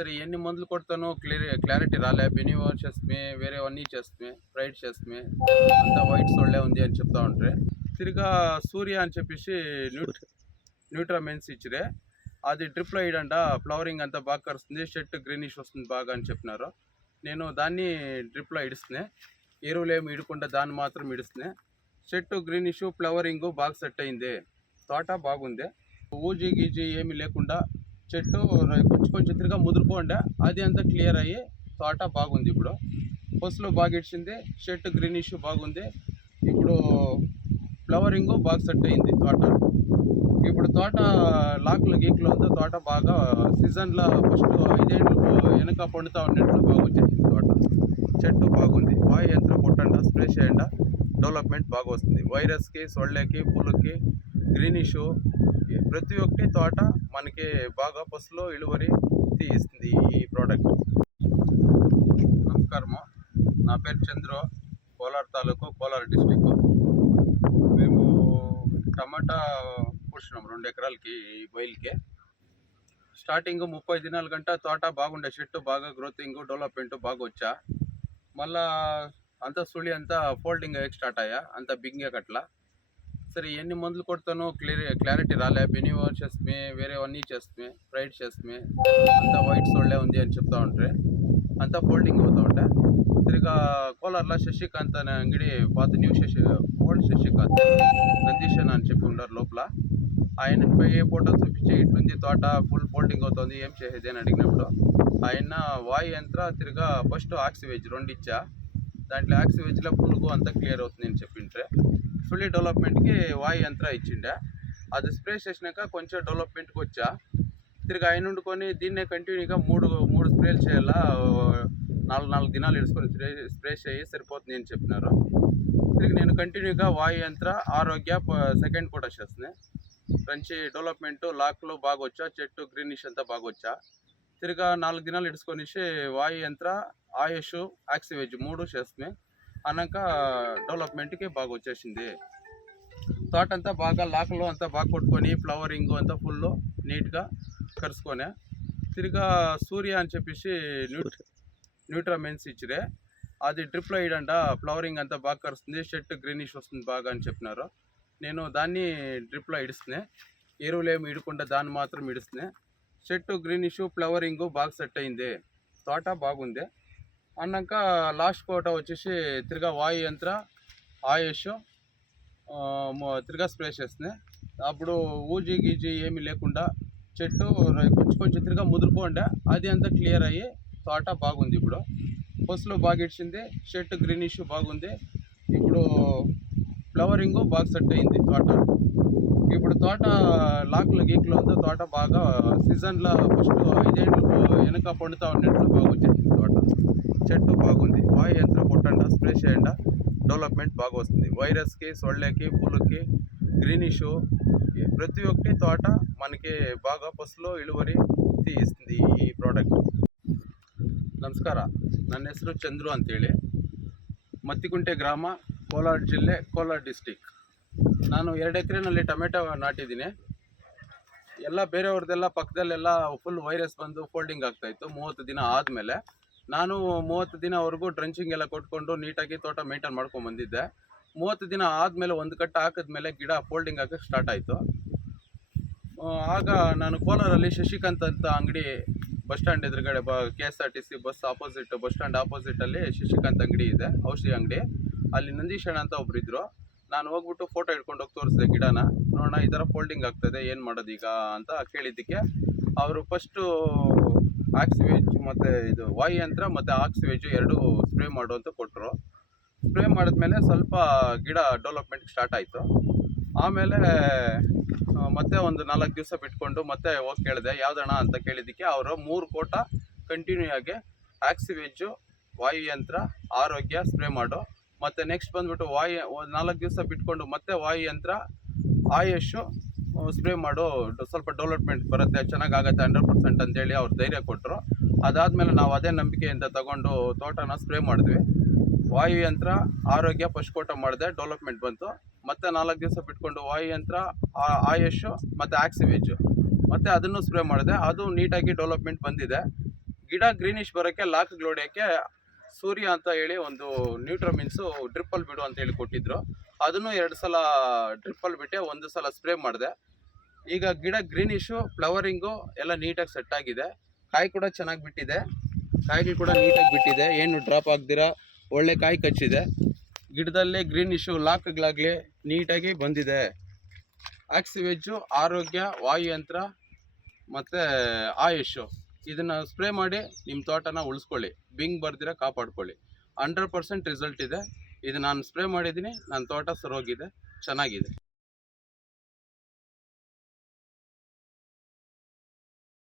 సరే ఎన్ని మందులు కొడతానో క్లారిటీ రాలే. బెనివార్ చేస్తే వేరేవన్నీ చేస్తే ప్రైడ్ చేస్తే అంతా వైట్ సోళ్లే ఉంది అని చెప్తా ఉంటే తిరిగా సూర్య అని చెప్పేసి న్యూట్రామెన్స్ ఇచ్చిరే. అది డ్రిప్లో వేయడంట ఫ్లవరింగ్ అంతా బాగా కరుస్తుంది, షెట్ గ్రీనిష్ వస్తుంది బాగా అని చెప్పినారు. నేను దాన్ని డ్రిప్లో ఇడిస్తున్నా, ఎరువులు ఏమి ఇడకుండా దాన్ని మాత్రం ఇడిస్తున్నా. షెట్ గ్రీనిష్ ఫ్లవరింగ్ బాగా సెట్ అయింది, తోట బాగుంది, ఊజీ గీజీ ఏమీ లేకుండా చెట్టు కొంచెం తిరిగా ముదురుకోండే అది అంతా క్లియర్ అయ్యి తోట బాగుంది. ఇప్పుడు ఫస్ట్లో బాగా ఇచ్చింది, షెట్ గ్రీనిష్ బాగుంది, ఇప్పుడు ఫ్లవరింగ్ బాగా సెట్ అయింది తోట. ఇప్పుడు తోట లాక్లు గీక్లు అంతా తోట బాగా సీజన్లో ఫస్ట్ 5 ఏళ్ళు వెనక పండుతూ ఉన్నట్లు బాగా వచ్చేసింది తోట. చెట్టు బాగుంది, వాయు యంత్రం కొట్టండా స్ప్రే చేయండా డెవలప్మెంట్ బాగా వస్తుంది. వైరస్కి, సొళ్ళకి, పూలకి, గ్రీనిషు ప్రతి ఒక్కటి తోట మనకి బాగా ఫస్ట్లో ఇಳುవరి తీస్తుంది ఈ ప్రోడక్ట్. నమస్కారము, నా పేరు చంద్రు, కోలార్ తాలూకు, కోలార్ డిస్టిక్. మేము టమాటా పూసినాం 2 ఎకరాలకి ఈ బయలుకి. స్టార్టింగ్ 30 దినాల గంట తోట బాగుండే, చెట్టు బాగా గ్రోతింగ్ డెవలప్మెంట్ బాగా వచ్చా. మళ్ళా అంతా సుಳಿ అంతా ఫోల్డింగ్ అయ్యే స్టార్ట్ అయ్యా, అంతా బింగే కట్లా. సరే ఎన్ని మందులు కొడతానో క్లారిటీ రాలే. బెనివార్ చేస్తే వేరేవన్నీ చేస్తే ప్రైడ్ చేస్తే అంతా వైట్ సోళ్లే ఉంది అని చెప్తా ఉంటే అంతా ఫోల్డింగ్ అవుతా ఉంటే తిరిగా కోలార్లో శశికాంత్ అనే అంగడి పాత న్యూ ఓల్డ్ శశికాంత్ నందీశన్ అని చెప్పి ఉన్నారు లోపల. ఆయన పోయి ఫోటో చూపించి ఇట్లుంది తోట ఫుల్ ఫోల్డింగ్ అవుతుంది, ఏం చేసేది అని అడిగినప్పుడు ఆయన వాయు యంత్ర తిరిగా ఫస్ట్ ఆక్సివేజ్ 2 ఇచ్చా. దాంట్లో ఆక్సివేజ్లో పులుగు అంతా క్లియర్ అవుతుంది అని చెప్పింటే ఫుల్లీ డెవలప్మెంట్కి వాయు యంత్ర ఇచ్చిండే. అది స్ప్రే చేసినాక కొంచెం డెవలప్మెంట్కి వచ్చా. తిరిగి ఆయన వండుకొని దీన్నే కంటిన్యూగా మూడు స్ప్రేలు చేయాలా, 4 దినాలు ఇడుచుకొని స్ప్రే చేయి సరిపోతుంది అని చెప్పినారు. తిరిగి నేను కంటిన్యూగా వాయు యంత్ర ఆరోగ్య సెకండ్ కూడా చేస్తున్నాయి. మంచి డెవలప్మెంట్ లాక్లో బాగా వచ్చా, చెట్టు గ్రీనిష్ అంతా బాగా వచ్చా. తిరిగా 4 దినాలు ఇడుచుకొనిసి వాయు యంత్ర ఆయుష్ ఆక్సివేజ్ 3 చేస్తున్నాయి అన్నాక డెవలప్మెంట్కి బాగా వచ్చేసింది. తోట అంతా బాగా లాక్లో అంతా బాగా కొట్టుకొని ఫ్లవరింగ్ అంతా ఫుల్ నీట్గా కరుచుకొని తిరిగా సూర్య అని చెప్పేసి న్యూట్రామెన్స్ ఇచ్చిరే. అది డ్రిప్లో వేయడంట ఫ్లవరింగ్ అంతా బాగా కరుస్తుంది, షెట్ గ్రీనిష్ వస్తుంది బాగా అని చెప్పినారు. నేను దాన్ని డ్రిప్లో ఇడిస్తున్నా, ఎరువులు ఏమి ఇడకుండా దాన్ని మాత్రం ఇడిస్తున్నా. షెట్ గ్రీనిష్ ఫ్లవరింగ్ బాగా సెట్ అయింది, తోట బాగుంది అన్నాక లాస్ట్ కోట వచ్చేసి తిరిగా వాయు యంత్ర ఆయుష్ తిరిగా స్ప్రే చేస్తున్నాయి. అప్పుడు ఊజీ గీజీ ఏమీ లేకుండా చెట్టు కొంచెం తిరిగా ముదురుకోండే అది అంతా క్లియర్ అయ్యి తోట బాగుంది. ఇప్పుడు ఫస్ట్లో బాగా ఇచ్చింది, షెట్ గ్రీనిష్ బాగుంది, ఇప్పుడు ఫ్లవరింగ్ బాగా సెట్ అయింది తోట. ఇప్పుడు తోట లాక్లు గీక్లు అంతా తోట బాగా సీజన్లో ఫస్ట్ 5 ఏళ్ళు వెనక పండుతూ ఉన్నట్లు బాగా వచ్చేసింది తోట. చెట్టు బాగుంది, వాయు యంత్రం కొట్టండా స్ప్రే చేయండా డెవలప్మెంట్ బాగా వస్తుంది. వైరస్కి, సొళ్ళకి, పూలకి, గ్రీనిషు ప్రతి ఒక్కటి తోట మనకి బాగా ఫస్ట్లో ఇಳುవరి తీస్తుంది ఈ ಪ್ರಾಡಕ್ಟ್. ನಮಸ್ಕಾರ, ನನ್ನ ಹೆಸರು ಚಂದ್ರು ಅಂತೇಳಿ, ಮತ್ತಿಕುಂಟೆ ಗ್ರಾಮ, ಕೋಲಾರ ಜಿಲ್ಲೆ, ಕೋಲಾರ ಡಿಸ್ಟಿಕ್. ನಾನು 2 ಎಕರೆನಲ್ಲಿ ಟೊಮೆಟೊ ನಾಟಿದ್ದೀನಿ. ಎಲ್ಲ ಬೇರೆಯವ್ರದ್ದೆಲ್ಲ ಪಕ್ಕದಲ್ಲೆಲ್ಲ ಫುಲ್ ವೈರಸ್ ಬಂದು ಫೋಲ್ಡಿಂಗ್ ಆಗ್ತಾಯಿತ್ತು 30 ದಿನ ಆದಮೇಲೆ. ನಾನು 30 ದಿನವರೆಗೂ ಡ್ರಂಚಿಂಗ್ ಎಲ್ಲ ಕೊಟ್ಕೊಂಡು ನೀಟಾಗಿ ತೋಟ ಮೇಂಟೈನ್ ಮಾಡ್ಕೊಂಡು ಬಂದಿದ್ದೆ. 30 ದಿನ ಆದಮೇಲೆ ಒಂದು ಕಟ್ಟ ಹಾಕಿದ್ಮೇಲೆ ಗಿಡ ಫೋಲ್ಡಿಂಗ್ ಆಗೋಕ್ಕೆ ಸ್ಟಾರ್ಟ್ ಆಯಿತು. ಆಗ ನಾನು ಕೋಲಾರಲ್ಲಿ ಶಶಿಕಾಂತ್ ಅಂತ ಅಂಗಡಿ ಬಸ್ ಸ್ಟ್ಯಾಂಡ್ ಎದುರುಗಡೆ KSRTC bus opposite, bus stand ಆಪೋಸಿಟಲ್ಲಿ ಶಶಿಕಾಂತ್ ಅಂಗಡಿ ಇದೆ, ಔಷಧಿ ಅಂಗಡಿ. ಅಲ್ಲಿ ನಂದೀಶಣ್ಣ ಅಂತ ಒಬ್ಬರಿದ್ದರು. ನಾನು ಹೋಗ್ಬಿಟ್ಟು ಫೋಟೋ ಇಟ್ಕೊಂಡು ಹೋಗಿ ತೋರಿಸಿದೆ ಗಿಡನ. ನೋಡೋಣ ಈ ಥರ ಫೋಲ್ಡಿಂಗ್ ಆಗ್ತದೆ, ಏನು ಮಾಡೋದು ಈಗ ಅಂತ ಕೇಳಿದ್ದಕ್ಕೆ ಅವರು ಫಸ್ಟು ಆಕ್ಸಿವೇಜ್ ಮತ್ತು ಇದು ವಾಯು ಯಂತ್ರ ಮತ್ತು ಆಕ್ಸಿವೇಜು 2 ಸ್ಪ್ರೇ ಮಾಡು ಅಂತ ಕೊಟ್ಟರು. ಸ್ಪ್ರೇ ಮಾಡಿದ್ಮೇಲೆ ಸ್ವಲ್ಪ ಗಿಡ ಡೆವಲಪ್ಮೆಂಟ್ ಸ್ಟಾರ್ಟ್ ಆಯಿತು. ಆಮೇಲೆ ಮತ್ತೆ ಒಂದು 4 ದಿವಸ ಬಿಟ್ಕೊಂಡು ಮತ್ತೆ ಹೋಗಿ ಕೇಳಿದೆ ಯಾವುದಣ್ಣ ಅಂತ ಕೇಳಿದ್ದಕ್ಕೆ ಅವರು 3 ಕೋಟ ಕಂಟಿನ್ಯೂ ಆಗಿ ಆಕ್ಸಿವೇಜು, ವಾಯು ಯಂತ್ರ, ಆರೋಗ್ಯ ಸ್ಪ್ರೇ ಮಾಡು, ಮತ್ತು ನೆಕ್ಸ್ಟ್ ಬಂದುಬಿಟ್ಟು 4 ದಿವಸ ಬಿಟ್ಕೊಂಡು ಮತ್ತೆ ವಾಯು ಯಂತ್ರ ಆಯುಷು ಸ್ಪ್ರೇ ಮಾಡು, ಸ್ವಲ್ಪ ಡೆವಲಪ್ಮೆಂಟ್ ಬರುತ್ತೆ, ಚೆನ್ನಾಗಾಗತ್ತೆ 100% ಅಂತೇಳಿ ಅವ್ರು ಧೈರ್ಯ ಕೊಟ್ಟರು. ಅದಾದಮೇಲೆ ನಾವು ಅದೇ ನಂಬಿಕೆಯಿಂದ ತಗೊಂಡು ತೋಟನ ಸ್ಪ್ರೇ ಮಾಡಿದ್ವಿ. ವಾಯು ಯಂತ್ರ ಆರೋಗ್ಯ ಫಸ್ಟ್ ಕೋಟ ಮಾಡಿದೆ, ಡೆವಲಪ್ಮೆಂಟ್ ಬಂತು. ಮತ್ತೆ 4 ದಿವಸ ಬಿಟ್ಕೊಂಡು ವಾಯು ಯಂತ್ರ ಆಯುಷು ಮತ್ತು ಆಕ್ಸಿವೇಜು ಮತ್ತೆ ಅದನ್ನು ಸ್ಪ್ರೇ ಮಾಡಿದೆ, ಅದು ನೀಟಾಗಿ ಡೆವಲಪ್ಮೆಂಟ್ ಬಂದಿದೆ. ಗಿಡ ಗ್ರೀನಿಶ್ ಬರೋಕ್ಕೆ ಲಾಕ್ ಹೊಡೆಯೋಕ್ಕೆ ಸೂರ್ಯ ಅಂತ ಹೇಳಿ ಒಂದು ನ್ಯೂಟ್ರಮಿನ್ಸು ಡ್ರಿಪ್ಪಲ್ಲಿ ಬಿಡು ಅಂತ ಹೇಳಿ ಕೊಟ್ಟಿದ್ರು. ಅದನ್ನು 2 ಸಲ ಡ್ರಿಪ್ಪಲ್ಲಿ ಬಿಟ್ಟೆ, 1 ಸಲ ಸ್ಪ್ರೇ ಮಾಡಿದೆ. ಈಗ ಗಿಡ ಗ್ರೀನಿಶು, ಫ್ಲವರಿಂಗು ಎಲ್ಲ ನೀಟಾಗಿ ಸೆಟ್ ಆಗಿದೆ. ಕಾಯಿ ಕೂಡ ಚೆನ್ನಾಗಿ ಬಿಟ್ಟಿದೆ, ಕಾಯಿಗಳು ಕೂಡ ನೀಟಾಗಿ ಬಿಟ್ಟಿದೆ, ಏನು ಡ್ರಾಪ್ ಆಗ್ದಿರ ಒಳ್ಳೆ ಕಾಯಿ ಕಚ್ಚಿದೆ. ಗಿಡದಲ್ಲೇ ಗ್ರೀನಿಶು ಲಾಕ್ಗಳಾಗಲಿ ನೀಟಾಗಿ ಬಂದಿದೆ. ಆಕ್ಸಿವೆಜ್ಜು, ಆರೋಗ್ಯ, ವಾಯುಯಂತ್ರ ಮತ್ತು ಆಯುಷು ಇದನ್ನು ಸ್ಪ್ರೇ ಮಾಡಿ ನಿಮ್ಮ ತೋಟನ ಉಳಿಸ್ಕೊಳ್ಳಿ, ಬಿಂಗ್ ಬರ್ದಿರ ಕಾಪಾಡ್ಕೊಳ್ಳಿ. 100% ರಿಸಲ್ಟ್ ಇದೆ. ಇದು ನಾನು ಸ್ಪ್ರೇ ಮಾಡಿದ್ದೀನಿ, ನನ್ನ ತೋಟ ಸರೋಗಿದೆ, ಚೆನ್ನಾಗಿದೆ.